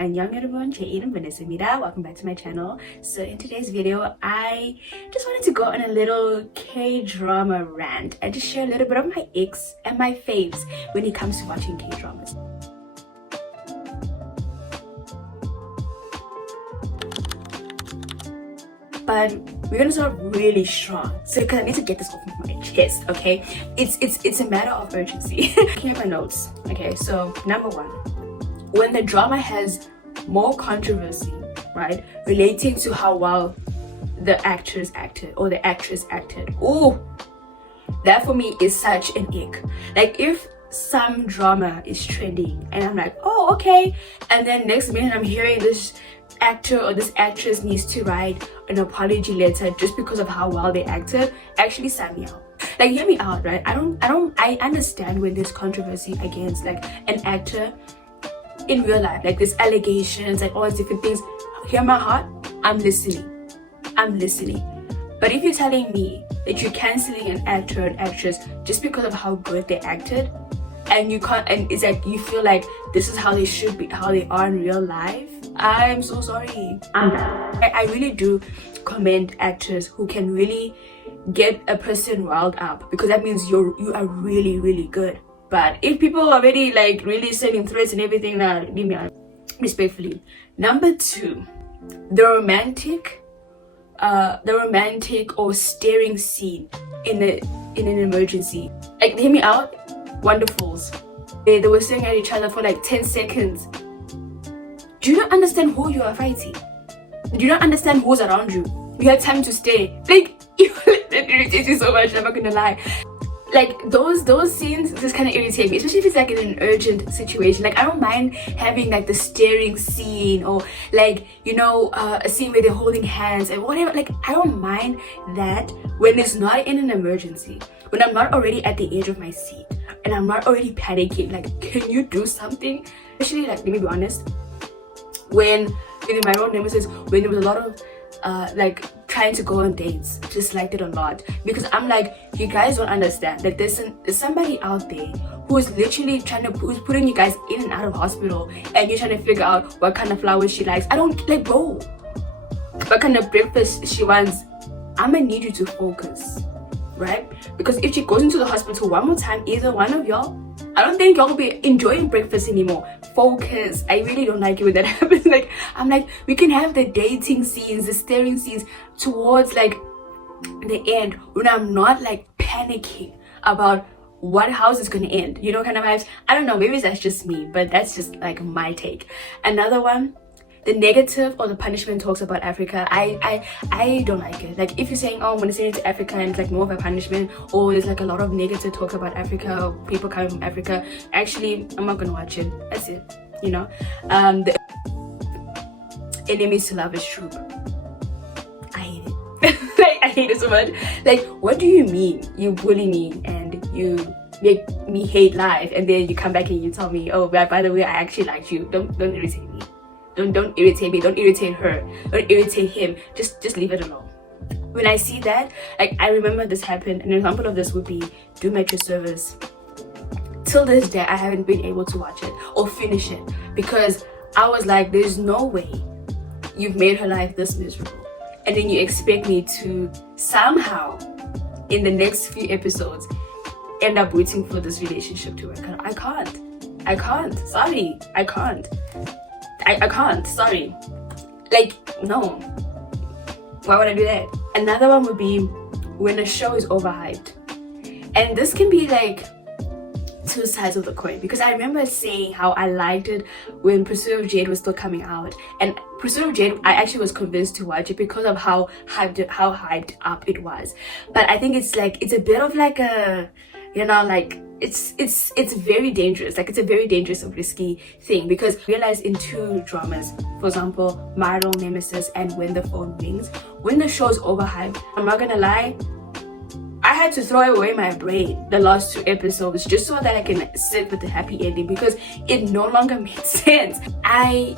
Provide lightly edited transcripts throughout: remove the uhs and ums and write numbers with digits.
Annyeong everyone, welcome back to my channel. So in today's video, I just wanted to go on a little K-drama rant and just share a little bit of my icks and my faves when it comes to watching K-dramas. But we're gonna start really strong, so because I need to get this off of my chest, okay? It's a matter of urgency. Looking at my notes, okay? So number one, when the drama has more controversy, right, relating to how well the actors acted or the actress acted, oh, that for me is such an ick. Like if some drama is trending and I'm like, oh, okay, and then next minute I'm hearing this actor or this actress needs to write an apology letter just because of how well they acted, actually sign me out. Like, hear me out, right? I understand when there's controversy against like an actor in real life, like there's allegations, like all these different things. Hear my heart, I'm listening. But if you're telling me that you're canceling an actor or an actress just because of how good they acted, and you can't, and it's like you feel like this is how they should be, how they are in real life, I'm so sorry. I'm done. I really do commend actors who can really get a person riled up, because that means you are really good. But if people are already like really sending threats and everything, now leave me out, respectfully. Number two, the romantic or staring scene in an emergency. Like, hear me out, wonderfuls. They were staring at each other for like 10 seconds. Do you not understand who you are fighting? Do you not understand who's around you? You had time to stay. Like, it irritates me so much, I'm not gonna lie. Like those scenes just kind of irritate me, especially if it's like in an urgent situation. Like, I don't mind having like the staring scene, or like, you know, a scene where they're holding hands and whatever. Like, I don't mind that when it's not in an emergency, when I'm not already at the edge of my seat and I'm not already panicking. Like, can you do something? Especially, like, let me be honest, when in my own nemesis, when there was a lot of like trying to go on dates, just liked it a lot, because I'm like, you guys don't understand that there's somebody out there who is literally who's putting you guys in and out of hospital, and you're trying to figure out what kind of flowers she likes. I don't like, bro, what kind of breakfast she wants. I'm gonna need you to focus, right? Because if she goes into the hospital one more time, either one of y'all, I don't think y'all will be enjoying breakfast anymore. Focus. I really don't like it when that happens. Like, I'm like, we can have the dating scenes, the staring scenes towards like the end, when I'm not like panicking about what house is gonna end, you know, kind of vibes. I don't know, maybe that's just me, but that's just like my take. Another one, the negative or the punishment talks about Africa. I don't like it. Like, if you're saying, oh, I'm gonna send it to Africa and it's like more of a punishment, or there's like a lot of negative talk about Africa or people coming from Africa, actually, I'm not gonna watch it. That's it, you know. The enemies to lovers trope, I hate it. Like, I hate it so much. Like, what do you mean you bully me and you make me hate life, and then you come back and you tell me, oh, by the way, I actually liked you? Don't irritate me. Don't irritate me, don't irritate her, don't irritate him. Just leave it alone. When I see that, like, I remember this happened. An example of this would be Do Metro Service. Till this day, I haven't been able to watch it or finish it, because I was like, there's no way you've made her life this miserable, and then you expect me to somehow in the next few episodes end up rooting for this relationship to work out. I can't, sorry, I can't, sorry. Like, no, why would I do that? Another one would be when a show is overhyped, and this can be like two sides of the coin, because I remember saying how I liked it when Pursuit of Jade was still coming out, and Pursuit of Jade, I actually was convinced to watch it because of how hyped up it was. But I think it's like, it's a bit of like a, you know, like, it's very dangerous. Like, it's a very dangerous and risky thing, because I realized in two dramas, for example, My Idol Nemesis and When the Phone Rings, when the show's overhyped, I'm not gonna lie, I had to throw away my brain the last two episodes just so that I can sit with the happy ending, because it no longer made sense. I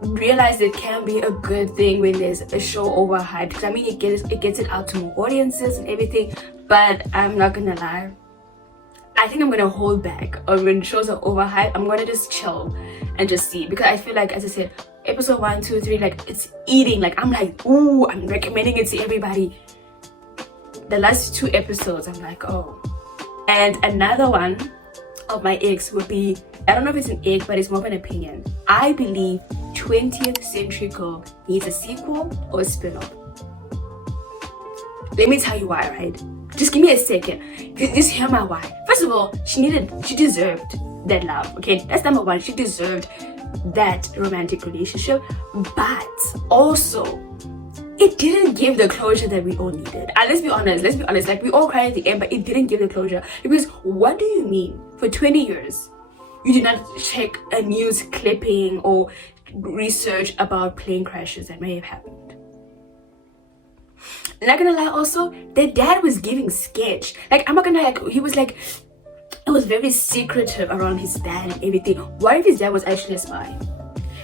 realized it can be a good thing when there's a show overhyped, because I mean, it gets it out to more audiences and everything. But I'm not gonna lie, I think I'm gonna hold back on when shows are overhyped. I'm gonna just chill and just see, because I feel like, as I said, episode 1, 2, 3, like it's eating. Like I'm like, ooh, I'm recommending it to everybody. The last 2 episodes, I'm like, oh. And another one of my icks would be, I don't know if it's an ick, but it's more of an opinion. I believe 20th Century Girl needs a sequel or a spin-off. Let me tell you why, right? Just give me a second. Just hear my why. First of all, she deserved that love, okay? That's number one. She deserved that romantic relationship. But also, it didn't give the closure that we all needed. And let's be honest, like we all cried at the end, but it didn't give the closure. Because what do you mean? For 20 years, you did not check a news clipping or research about plane crashes that may have happened. Not gonna lie, also, the dad was giving sketch. Like, I'm not gonna lie, like, he was like, it was very secretive around his dad and everything. What if his dad was actually a spy?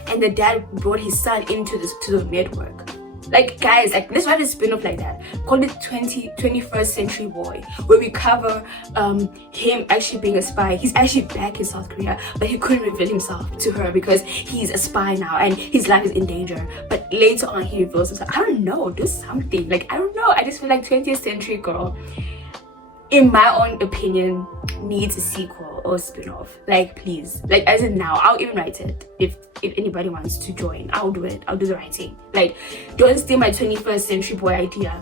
And the dad brought his son into the network. Like, guys, like, let's write a spin-off like that. Call it 21st Century Boy, where we cover him actually being a spy. He's actually back in South Korea, but he couldn't reveal himself to her because he's a spy now and his life is in danger. But later on, he reveals himself. I don't know, do something. Like, I don't know. I just feel like 20th Century Girl, in my own opinion, needs a sequel or a spin-off. Like, please, like, as in now, I'll even write it. If anybody wants to join, I'll do it. I'll do the writing. Like, don't steal my 21st Century Boy idea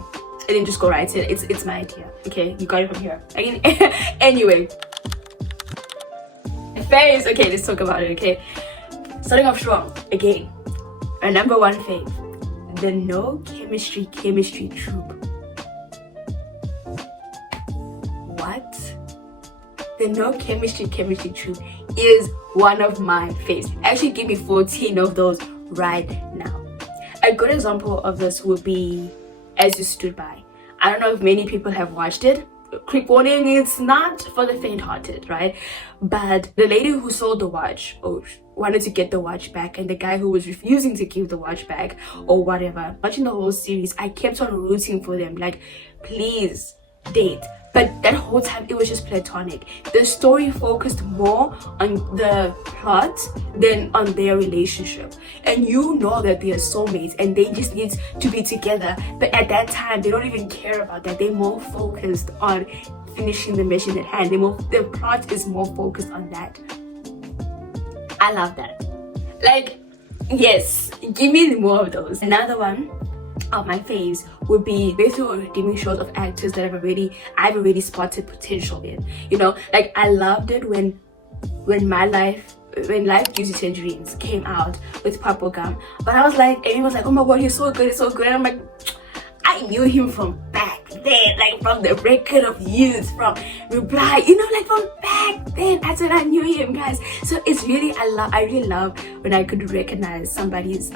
and then just go write it. It's my idea. Okay, you got it from here. Anyway, faves. Okay, let's talk about it. Okay, starting off strong again. Our number one fave, the no chemistry troop. What? The no chemistry troop is one of my faves. Actually, give me 14 of those right now. A good example of this would be As You Stood By. I don't know if many people have watched it. Quick warning, it's not for the faint-hearted, right? But the lady who sold the watch or wanted to get the watch back, and the guy who was refusing to give the watch back or whatever. Watching the whole series, I kept on rooting for them. Like, please date. But that whole time, it was just platonic. The story focused more on the plot than on their relationship. And you know that they are soulmates and they just need to be together. But at that time, they don't even care about that. They're more focused on finishing the mission at hand. The plot is more focused on that. I love that. Like, yes, give me more of those. Another one of my faves would be basically redeeming shows of actors that I've already spotted potential in. You know, like, I loved it when Life Gives You Tangerines came out with Purple Gum. But I was like, everyone was like, oh my god, he's so good, and I'm like, I knew him from back then, like from the Record of Youth, from Reply, you know, like from back then. That's when I knew him, guys. So it's really, I really love when I could recognize somebody's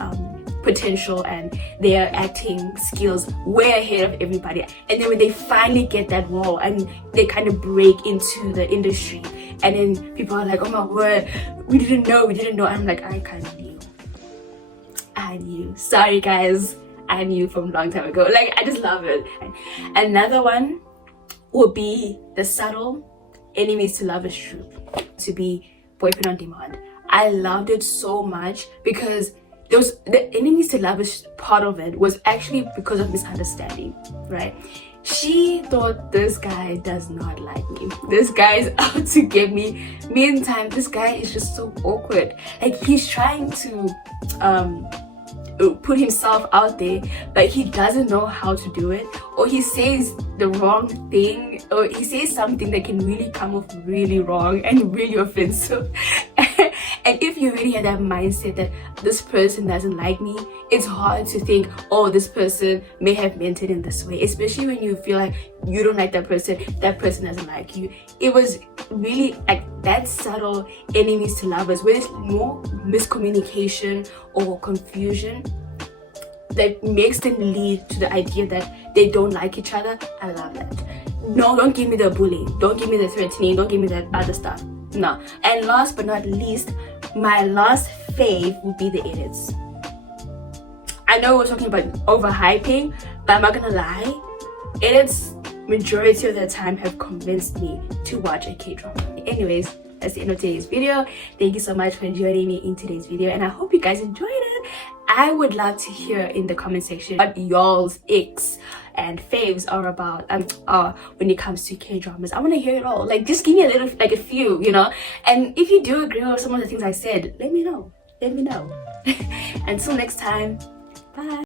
potential and their acting skills way ahead of everybody, and then when they finally get that role and they kind of break into the industry, and then people are like, oh my word, we didn't know, and I'm like, I kind of knew. Sorry guys, I knew from a long time ago. Like, I just love it. Another one would be the subtle enemies to lovers troop, to be Boyfriend on Demand. I loved it so much because the enemies to lovers part of it was actually because of misunderstanding, right? She thought, this guy does not like me. This guy is out to get me. Meantime, this guy is just so awkward. Like, he's trying to put himself out there, but he doesn't know how to do it, or he says the wrong thing, or he says something that can really come off really wrong and really offensive. And if you already have that mindset that this person doesn't like me, it's hard to think, oh, this person may have meant it in this way, especially when you feel like you don't like that person doesn't like you. It was really like that subtle enemies to lovers, where there's more miscommunication or confusion that makes them lead to the idea that they don't like each other. I love that. No, don't give me the bullying, don't give me the threatening, don't give me that other stuff. No. And last but not least, my last fave would be the edits. I know we're talking about overhyping, but I'm not gonna lie, edits majority of the time have convinced me to watch a K-drama. Anyways, that's the end of today's video. Thank you so much for joining me in today's video, and I hope you guys enjoyed it. I would love to hear in the comment section what y'all's icks and faves are about when it comes to K-dramas. I want to hear it all. Like, just give me a little, like a few, you know. And if you do agree with some of the things I said, let me know. Until next time, bye.